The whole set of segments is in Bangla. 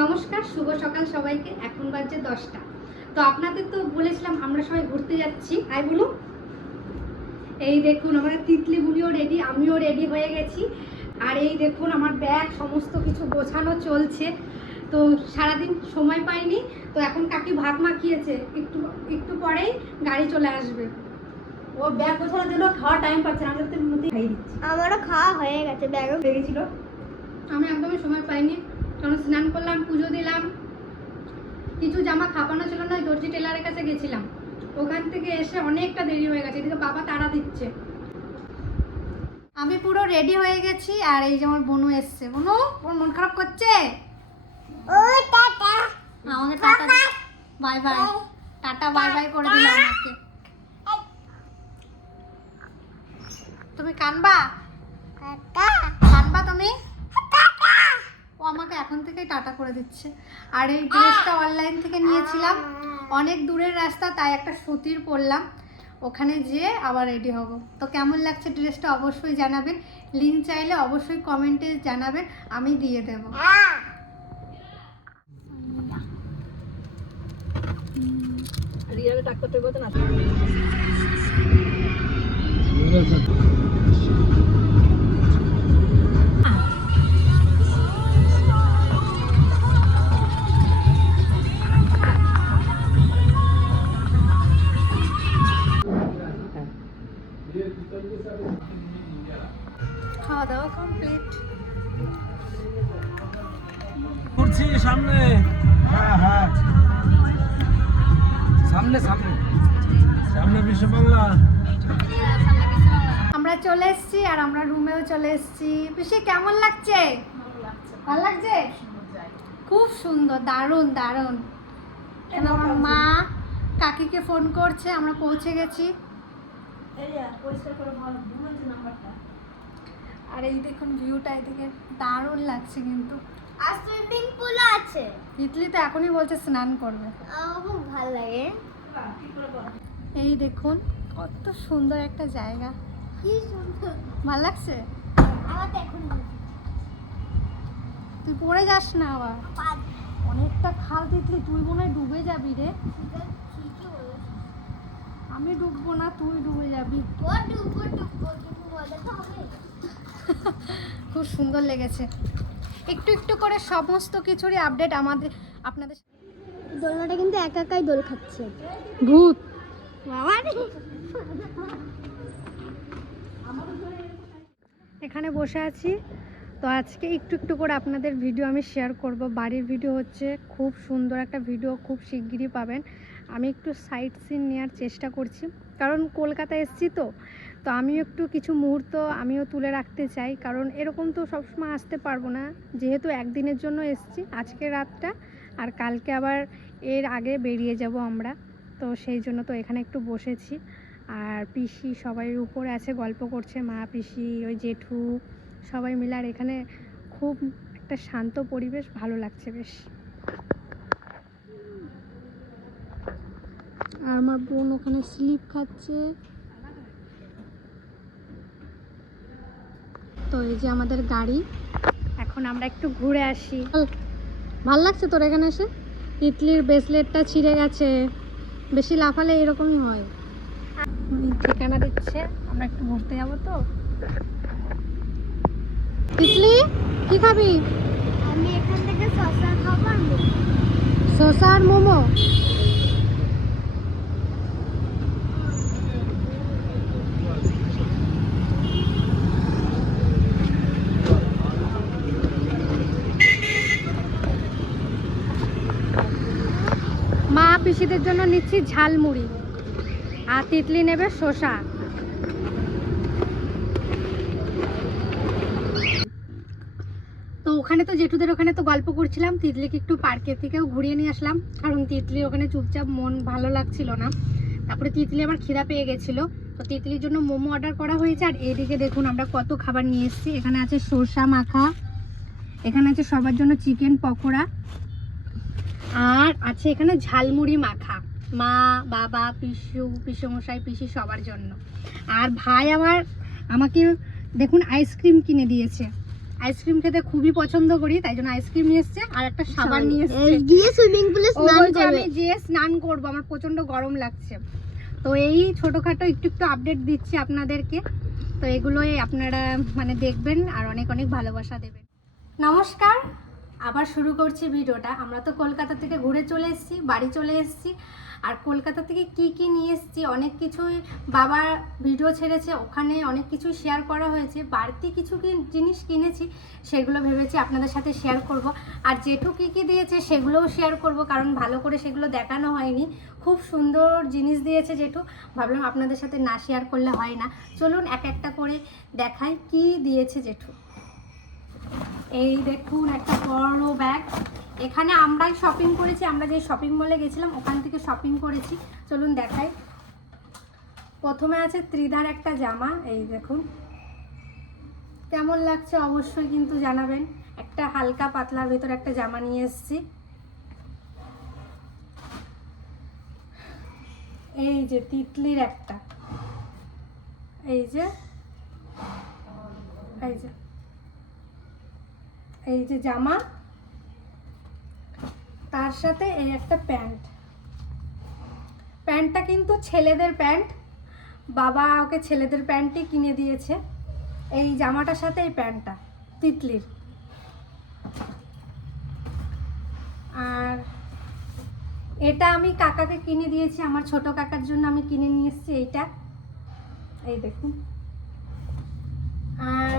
নমস্কার, শুভ সকাল সবাইকে। এখন বাজে 10টা। তো আপনাদের তো বলেছিলাম আমরা সবাই ঘুরতে যাচ্ছি। আই বলু, এই দেখুন আমার তিতলি বুড়িও রেডি, আমিও রেডি হয়ে গেছি। আর এই দেখুন আমার ব্যাগ সমস্ত কিছু গোছানো চলছে। তো সারাদিন সময় পাইনি, তো এখন কাকি ভাত মাখিয়েছে, একটু একটু পরেই গাড়ি চলে আসবে। ও ব্যাগ গোছানোর জন্য খাওয়ার টাইম পাচ্ছে না, আমি তো মধ্যে খাইয়ে দিচ্ছি। আমারও খাওয়া হয়ে গেছে, ব্যাগও হয়ে গেছিল। আমি একদমই সময় পাইনি, কারণ স্নান করলাম, পুজো দিলাম, কিছু জামা খাপানো ছিল না, দর্জি টেলারের কাছে গেছিলাম, ওখান থেকে এসে অনেকটা দেরি হয়ে গেছে। এদিকে বাবা তাড়া দিচ্ছে। আমি পুরো রেডি হয়ে গেছি। আর এই যে আমার বোনও এসছে। বোনু, ওর মন খারাপ করছে। ও টাটা, আমাকে tata, bye bye, tata bye bye করে দিল আমাকে। তুমি কানবা? টাটা কানবা তুমি? ও আমাকে এখন থেকেই টাটা করে দিচ্ছে। আর এই ড্রেসটা অনলাইন থেকে নিয়েছিলাম, অনেক দূরের রাস্তা, তাই একটা সুতির পরলাম। ওখানে যেয়ে আবার রেডি হব। তো কেমন লাগছে ড্রেসটা অবশ্যই জানাবেন। লিঙ্ক চাইলে অবশ্যই কমেন্টে জানাবেন, আমি দিয়ে দেবো। খাওয়া দাওয়া কমপ্লিট। ঘুরছি সামনে। হ্যাঁ হ্যাঁ, সামনে সামনে সামনে বিশ্ব বাংলা। আমরা চলে এসেছি, আর আমরা রুমেও চলে এসেছি। পিসি কেমন লাগছে? ভালো লাগছে, খুব সুন্দর, দারুণ দারুণ। এখন আমার মা কাকিকে ফোন করছে, আমরা পৌঁছে গেছি। আর এই দেখুন ভিউটা, এদিকে দারুণ লাগছে কিন্তু। আর সুইমিং পুল আছে। ইডলি তো এখনই বলছে স্নান করবে। আমার খুব ভালো লাগে। এই দেখুন কত সুন্দর একটা জায়গা, কি সুন্দর, ভালো লাগছে। আমার তো এখন তুই পড়ে যাস না আবার, অনেকটা খাল তিতলি, তুই মনে হয় ডুবে যাবি রে। ঠিকই বলেছিস। আমি ডুববো না, তুই ডুবে যাবি। ও ডুবো ডুবো, কিন্তু মজা তো হবে। খুব সুন্দর লেগেছে। একটু একটু করে সমস্ত কিছুরই আপডেট আপনাদের। দোলনাটা কিন্তু একা একাই দোল খাচ্ছে। ভূত বাবা এখানে বসে আছি। তো আজকে একটু একটু করে আপনাদের ভিডিও আমি শেয়ার করব। বাড়ির ভিডিও হচ্ছে, খুব সুন্দর একটা ভিডিও খুব শিগগিরই পাবেন। আমি একটু সাইট সিন নেওয়ার চেষ্টা করছি, কারণ কলকাতা এসেছি তো আমিও একটু কিছু মুহূর্ত আমিও তুলে রাখতে চাই। কারণ এরকম তো সবসময় আসতে পারবো না, যেহেতু একদিনের জন্য এসেছি, আজকে রাতটা, আর কালকে আবার এর আগে বেরিয়ে যাব আমরা। তো সেই জন্য তো এখানে একটু বসেছি। আর পিসি সবাই উপরে আছে, গল্প করছে, মা পিসি ওই জেঠু সবাই মিলে। আর এখানে খুব একটা শান্ত পরিবেশ, ভালো লাগছে বেশ। আর আমার বোন ওখানে স্লিপ খাচ্ছে। তো এই যে আমাদের গাড়ি, এখন আমরা একটু ঘুরে আসি। ভাল লাগছে তোর এখানে এসে? ইডলির ব্রেসলেটটা ছিঁড়ে গেছে, বেশি লাফালে এরকমই হয়। ঠিকানা দিচ্ছে, আমরা একটু ঘুরতে যাবো। তো ইডলি কি খাবি? আমি এখান থেকে শসা খাবো আর মোমো। শসা আর মোমো। মা পিসিদের জন্য নিচ্ছি ঝালমুড়ি, আর তিতলি নেবে শসা। তো ওখানে তো জেঠুদের ওখানে তো গল্প করছিলাম, তিতলিকে একটু পার্কের থেকেও ঘুরিয়ে নিয়ে আসলাম, কারণ তিতলির ওখানে চুপচাপ মন ভালো লাগছিল না। তারপরে তিতলি আমার খিদা পেয়ে গেছিলো, তো তিতলির জন্য মোমো অর্ডার করা হয়েছে। আর এদিকে দেখুন আমরা কত খাবার নিয়ে এসেছি। এখানে আছে সরষা মাখা, এখানে আছে সবার জন্য চিকেন পকোড়া, আর আছে এখানে ঝালমুড়ি মাখা, মা বাবা পিসমশাই পিসি সবার জন্য। আর ভাই আমাকে দেখুন আইসক্রিম কিনে দিয়েছে। আইসক্রিম খেতে খুবই পছন্দ করি, তাই জন্য আইসক্রিম নিয়ে এসছে আর একটা সাবান নিয়ে এসছে। গিয়ে সুইমিং পুলে ও স্নান বলছে করবে। আমি যে স্নান করবো, আমার প্রচন্ড গরম লাগছে। তো এই ছোটখাটো একটু একটু আপডেট দিচ্ছি আপনাদেরকে। তো এগুলোই আপনারা মানে দেখবেন আর অনেক অনেক ভালোবাসা দেবেন। নমস্কার, আবার শুরু করছি ভিডিওটা। আমরা তো কলকাতা থেকে ঘুরে চলে এসেছি, বাড়ি চলে এসেছি। আর কলকাতা থেকে কি কি নিয়ে এসেছি অনেক কিছুই বাবা ভিডিও ছেড়েছে, ওখানে অনেক কিছু শেয়ার করা হয়েছে। বাড়তি কিছু জিনিস কিনেছি, সেগুলো ভেবেছি আপনাদের সাথে শেয়ার করব। আর জেঠু কী কী দিয়েছে সেগুলোও শেয়ার করব, কারণ ভালো করে সেগুলো দেখানো হয়নি। খুব সুন্দর জিনিস দিয়েছে জেঠু, ভাবলাম আপনাদের সাথে না শেয়ার করলে হয় না। চলুন এক একটা করে দেখাই কি দিয়েছে জেঠু। এই দেখুন একটা বড় ব্যাগ। এখানে আমরাই শপিং করেছি, আমরা যে শপিং মলে গেছিলাম ওখান থেকে শপিং করেছি। চলুন দেখাই। প্রথমে আছে ত্রিধার একটা জামা, এই দেখুন কেমন লাগছে অবশ্যই কিন্তু জানাবেন। একটা হালকা পাতলার ভেতর একটা জামা নিয়ে এসেছি। এই যে তিতলির একটা, এই যে এই যে এই যে জামা, তার সাথে এই একটা প্যান্ট। প্যান্টটা কিন্তু ছেলেদের প্যান্ট, বাবা ওকে ছেলেদের প্যান্টই কিনে দিয়েছে। এই জামাটার সাথে এই প্যান্টটা তিতলির। আর এটা আমি কাকাকে কিনে দিয়েছি, আমার ছোট কাকার জন্য আমি কিনে নিয়ে এসেছি এইটা, এই দেখুন। আর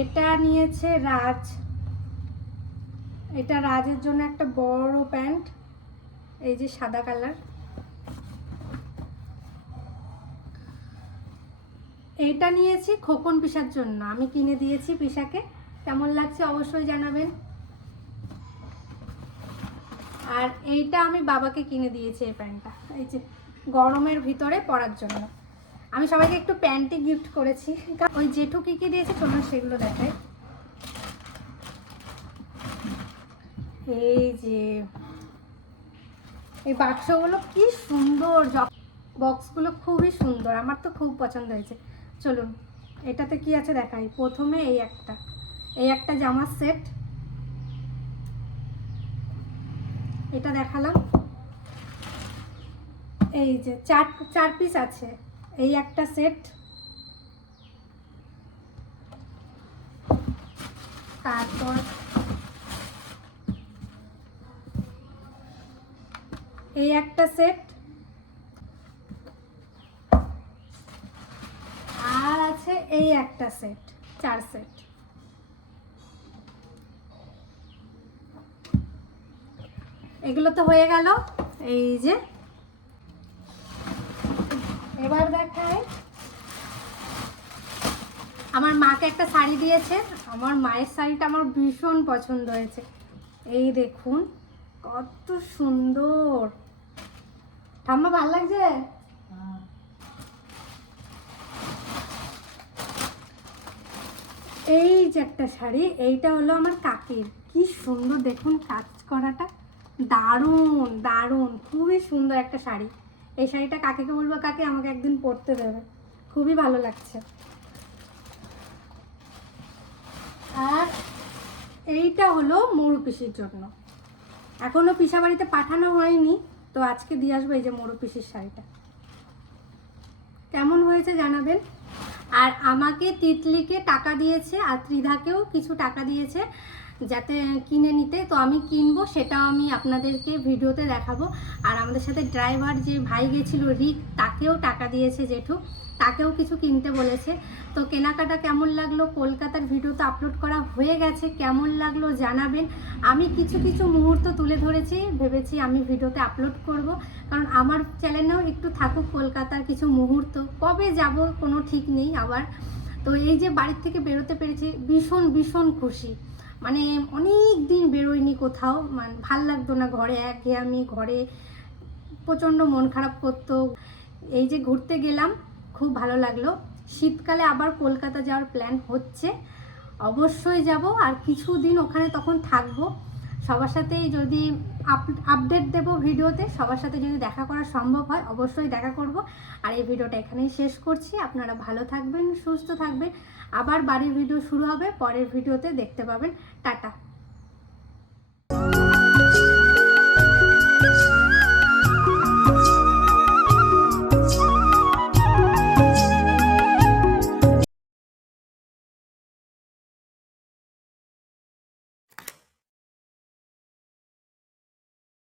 এটা নিয়েছে রাজ, এটা রাজের জন্য একটা বড় প্যান্ট, এই যে সাদা কালার। এটা নিয়েছি খোকন পিসার জন্য, আমি কিনে দিয়েছি পিসাকে। কেমন লাগছে অবশ্যই জানাবেন। আর এইটা আমি বাবাকে কিনে দিয়েছি, এই প্যান্টটা, এই যে গরমের ভিতরে পরার জন্য। আমি সবাইকে একটু প্যান্টই গিফট করেছি। ওই জেঠু কী কী দিয়েছে চলুন সেগুলো দেখাই। এই যে এই বাক্সগুলো কি সুন্দর, বক্সগুলো খুবই সুন্দর, আমার তো খুব পছন্দ হয়েছে। চলুন এটাতে কি আছে দেখাই। প্রথমে এই একটা জামার সেট, এটা দেখালাম। এই যে চার পিস আছে, এই একটা সেট। তারপর এই একটা সেট। আর আছে এই একটা সেট, 4 সেট। এগুলো তো হয়ে গেল। এই যে এবার দেখায়, আমার মাকে একটা শাড়ি দিয়েছে। আমার মায়ের শাড়িটা আমার ভীষণ পছন্দ হয়েছে। এই দেখুন কত সুন্দর, ঠাম্মা ভালো লাগছে। এই যে একটা শাড়ি, এইটা হলো আমার কাকির, কি সুন্দর দেখুন কাজ করাটা, দারুণ দারুণ, খুবই সুন্দর একটা শাড়ি। এই শাড়িটা কাকিকে বলবো কাকি আমাকে একদিন পরতে দেবে, খুবই ভালো লাগছে। আর এইটা হলো মরু পিসির জন্য, এখনো পিসা বাড়িতে পাঠানো হয়নি, তো আজকে দিয়ে আসবো। এই যে মরু পিসির শাড়িটা কেমন হয়েছে জানাবেন। আর আমাকে তিতলিকে টাকা দিয়েছে আর ত্রিধাকেও কিছু টাকা দিয়েছে যাতে কিনে নিতে, তো আমি কিনবো, সেটাও আমি আপনাদেরকে ভিডিওতে দেখাবো। আর আমাদের সাথে ড্রাইভার যে ভাই গেছিল রিক, তাকেও টাকা দিয়েছে জেঠু, তাকেও কিছু কিনতে বলেছে। তো কেনাকাটা কেমন লাগলো, কলকাতার ভিডিও তো আপলোড করা হয়ে গেছে, কেমন লাগলো জানাবেন। আমি কিছু কিছু মুহূর্ত তুলে ধরেছি, ভেবেছি আমি ভিডিওতে আপলোড করব, কারণ আমার চ্যানেলেও একটু থাকুক কলকাতার কিছু মুহূর্ত। কবে যাব কোনো ঠিক নেই আবার। তো এই যে বাড়ির থেকে বেরোতে পেরেছি, ভীষণ ভীষণ খুশি। মানে অনেক দিন বেরোয়নি কোথাও, মানে ভাল লাগতো না ঘরে, একঘেয়েমি, ঘরে প্রচণ্ড মন খারাপ করতো। এই যে ঘুরতে গেলাম, খুব ভালো লাগলো। শীতকালে আবার কলকাতা যাওয়ার প্ল্যান হচ্ছে, অবশ্যই যাব। আর কিছুদিন ওখানে তখন থাকবো, সবার সাথেই যদি আপডেট দেব ভিডিওতে, সবার সাথে যদি দেখা করা সম্ভব হয় অবশ্যই দেখা করব। আর এই ভিডিওটা এখানেই শেষ করছি। আপনারা ভালো থাকবেন, সুস্থ থাকবেন। আবার বাড়ির ভিডিও শুরু হবে, পরের ভিডিওতে দেখতে পাবেন। টাটা।